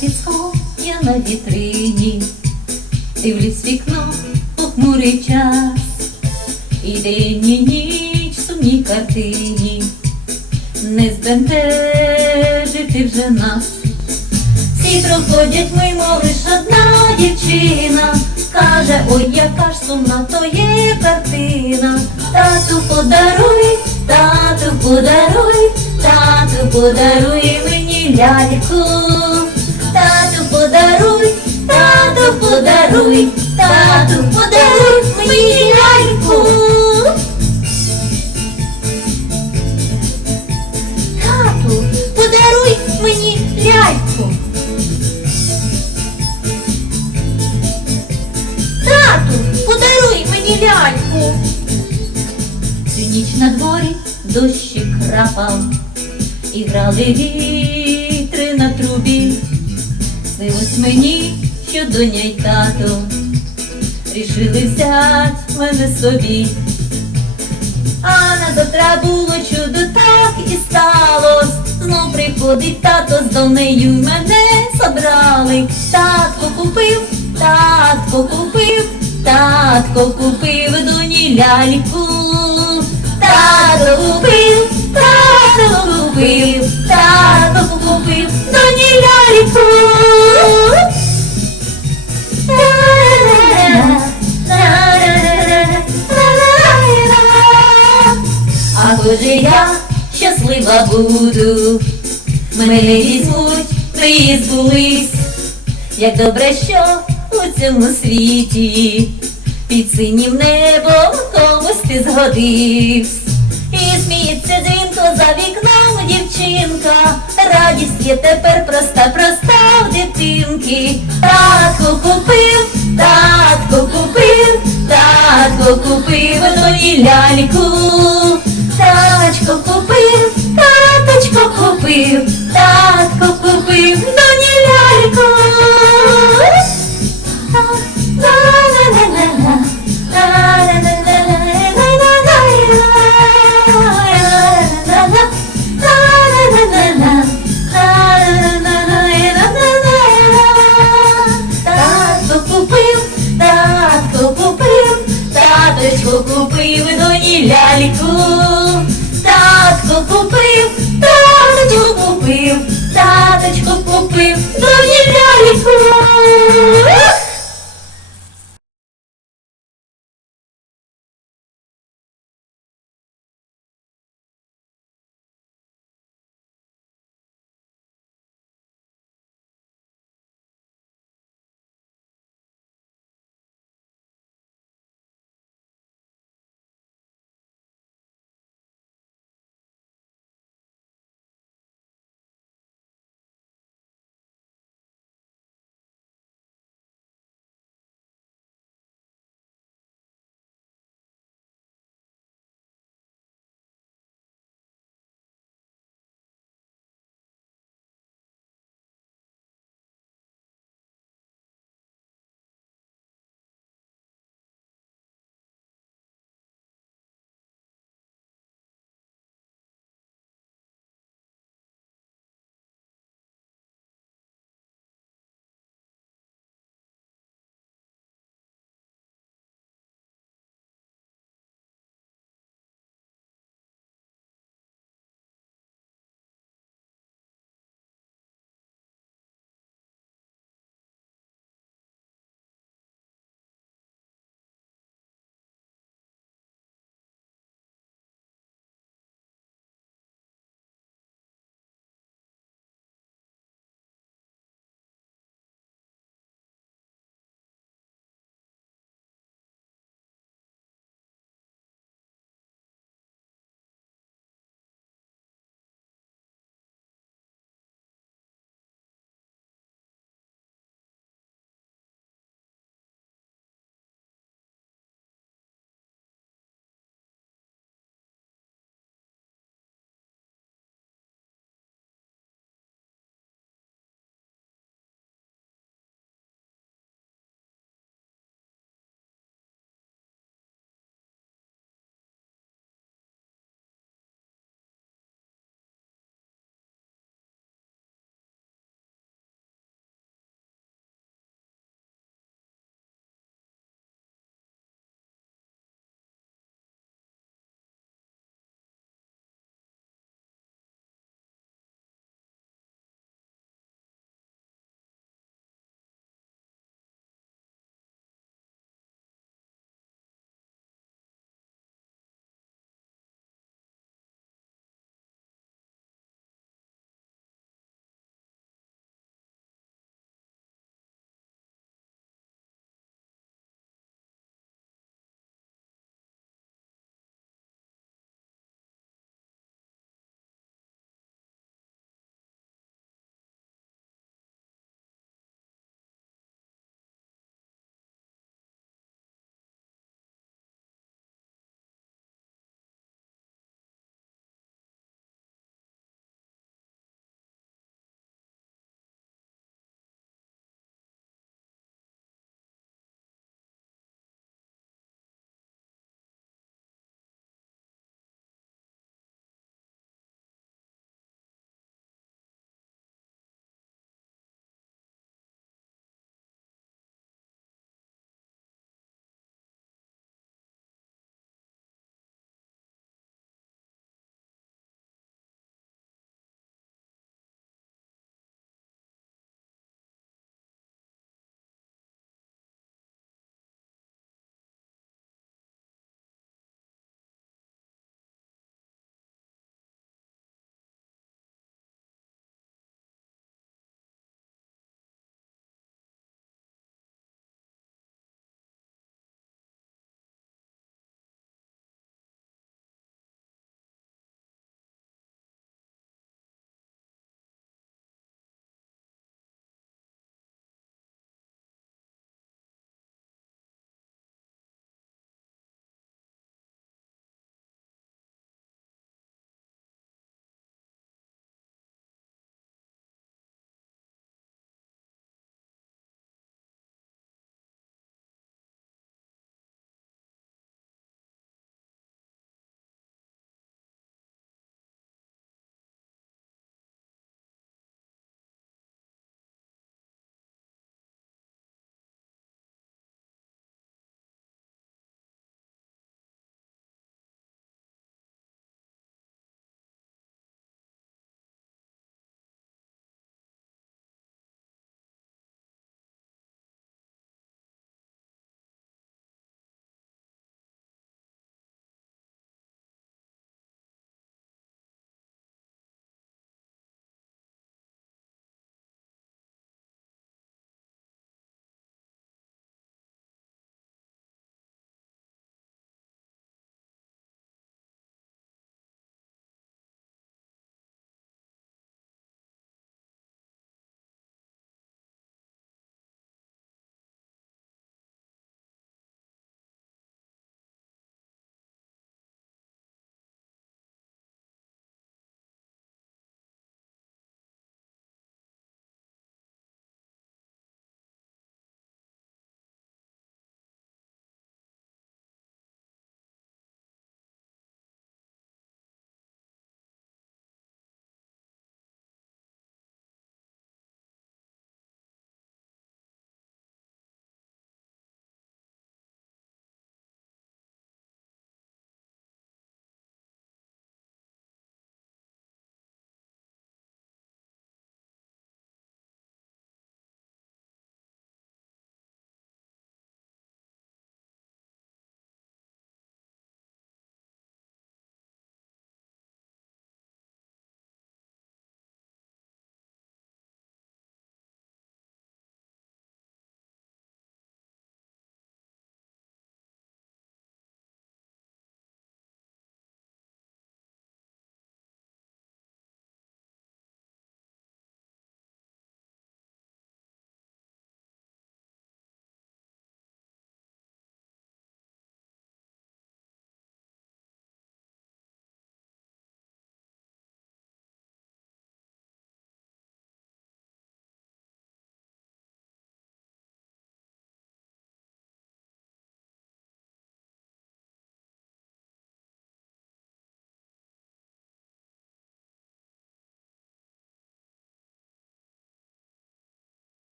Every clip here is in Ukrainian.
Під я на вітрині, дивлюсь вікно, похмурий час, і день і ніч в сумній картині, не збентежити вже нас. Всі проходять мимо лиш одна дівчина, каже, ой, яка ж сумна то є картина. Тату подаруй, тату подаруй, тату подаруй мені ляльку. Подаруй, тату подаруй, мені ляльку. Тату, подаруй мені ляльку. Тату, подаруй мені ляльку. Цю ніч на дворі дощик крапав, і грали вітри на трубі. Снилось мені, що доня й тато рішили взять мене собі. А на завтра було чудо, так і сталось. Знов приходить тато з донею мене забрали. Татко купив, татко купив, татко купив доні ляльку. Тато купив, тато купив, тато купив доні ляльку. А коли я щаслива буду, мене візьмуть, мрії збулись, як добре, що у цьому світі під синім небом комусь ти згодився. І сміється дзвінко за вікном дівчинка, радість є тепер проста, проста в дитинки. Татко купив, татко купив, татко купив доні ляльку. Таточко купив, таточко купив, татко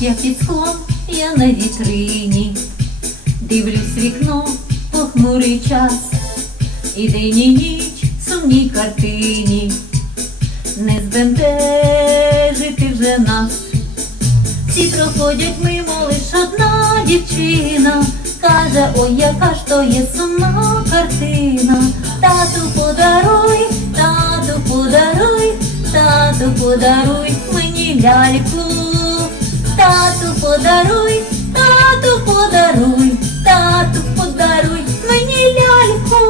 як під склом, я на вітрині, дивлюсь вікно, похмурий час, і день і ніч сумній картині, не збентежити вже нас. Всі проходять мимо, лиш одна дівчина каже, ой, яка ж то є сумна картина. Тату подаруй, тату подаруй, тату подаруй мені ляльку. Тату подаруй, тату подаруй, тату подаруй мені ляльку.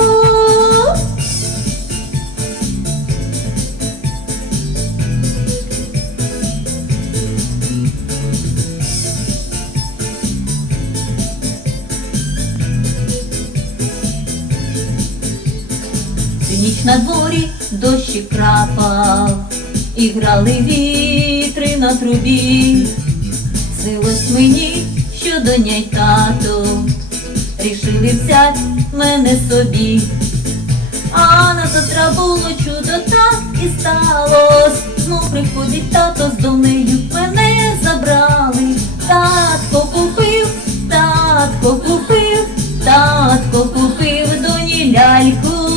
Ніч на дворі дощик крапав, і грали вітри на трубі. Мені, що доня й тато рішили взять мене собі. А на завтра було чудо так і сталось. Знов приходить тато з донею, мене забрали. Татко купив, татко купив, татко купив доні ляльку.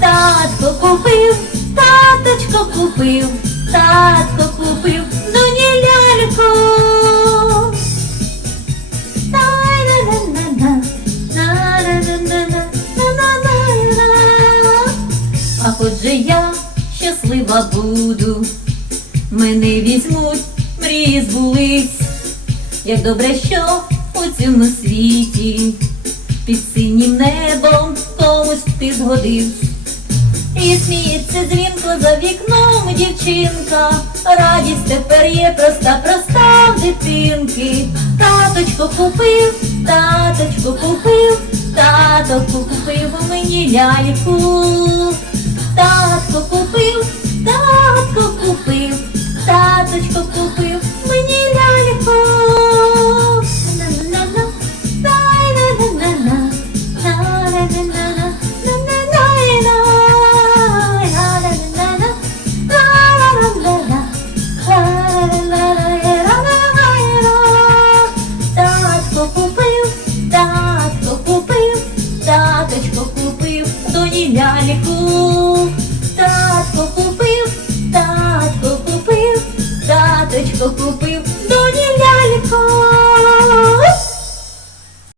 Татко купив, таточко купив, татко щаслива буду, мене візьмуть, мрії збулись, як добре, що у цьому світі під синім небом комусь ти згодився. І сміється дзвінко за вікном дівчинка, радість тепер є проста, проста в дитинки. Таточко купив, таточко купив, таточко купив мені ляльку. Татко купив, татко купив, таточко купив мені ляльку.